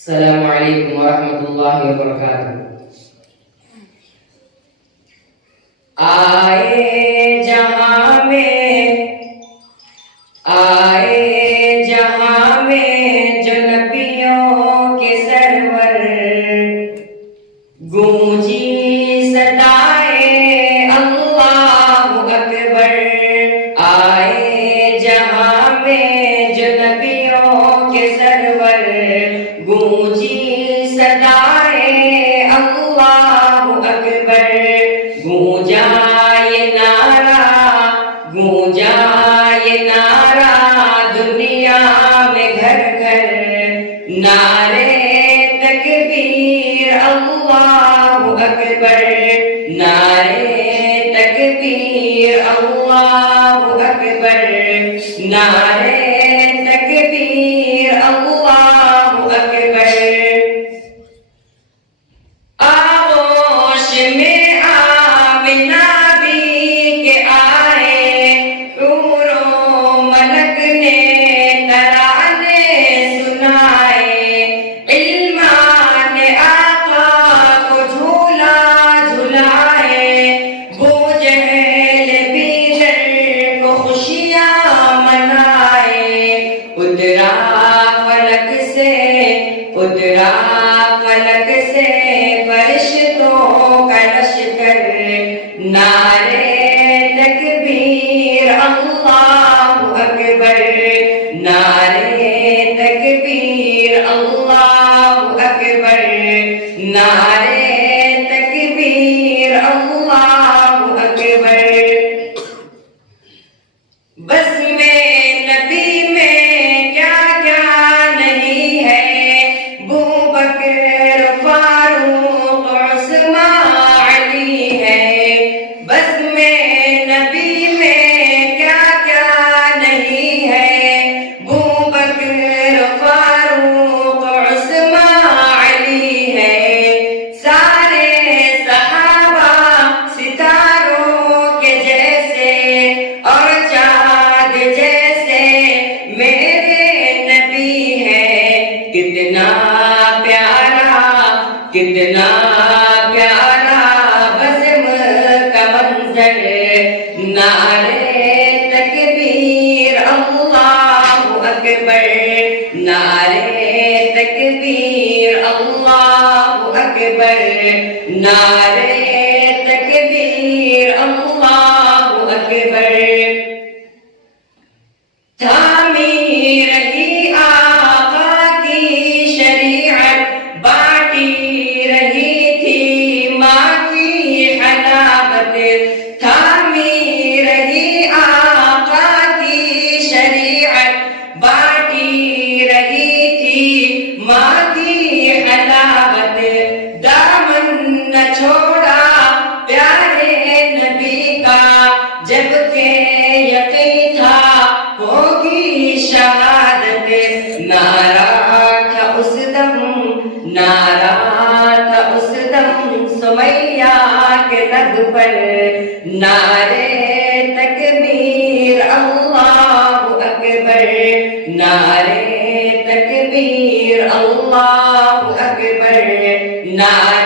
السلام علیکم ورحمۃ اللہ وبرکاتہ۔ آئے جہاں میں جو نبیوں کے سرور، گونجی صدائے اللہ اکبر۔ آئے جہاں میں جو نبیوں کے سرور، گونجی صدائے اللہ اکبر۔ گونجا یہ نعرہ دنیا میں گھر گھر، نعرے تکبیر اللہ اکبر، نعرے تکبیر اللہ اکبر، نعرے تکبیر اللہ اکبر۔ آغوش میں آمنہ بھی کے آئے، حور و ملک نے ترانے سنائے، علمان آقا کو جھولا جھلائے، بو جہل بیدر کو خوشیاں منائے۔ اترا فلک سے فرشتوں کا لشکر، نعرے تکبیر اللہ اکبر، نعرے تکبیر اللہ اکبر، نعرے تکبیر اللہ اکبر۔ بس میں نبی میں کیا کیا نہیں ہے، بکر فاروق عثمان علی ہے۔ بس میں نبی میں کیا کیا نہیں ہے، بکر فاروق عثمان علی ہے۔ سارے صحابہ ستاروں کے جیسے اور چاند جیسے میرے نبی ہے۔ کتنا پیارا بزم کا منظر، نعرے تکبیر اللہ اکبر، نعرے تکبیر اللہ اکبر، نعرے تکبیر اللہ اکبر۔ تھامی رہی آقا کی شریعت، بانٹی رہی تھی ماں کی حلاوت۔ تھامی رہی آقا کی شریعت، بانٹی رہی تھی ماں کی حلاوت۔ دامن نہ چھوڑا پیارے نبی کا، جبکہ یقین تھا ہوگی شہادت۔ نعرہ تھا اس دم سمیہ کے لب پر، نعرے تکبیر اللہ اکبر، نعرے تکبیر اللہ اکبر، نعرے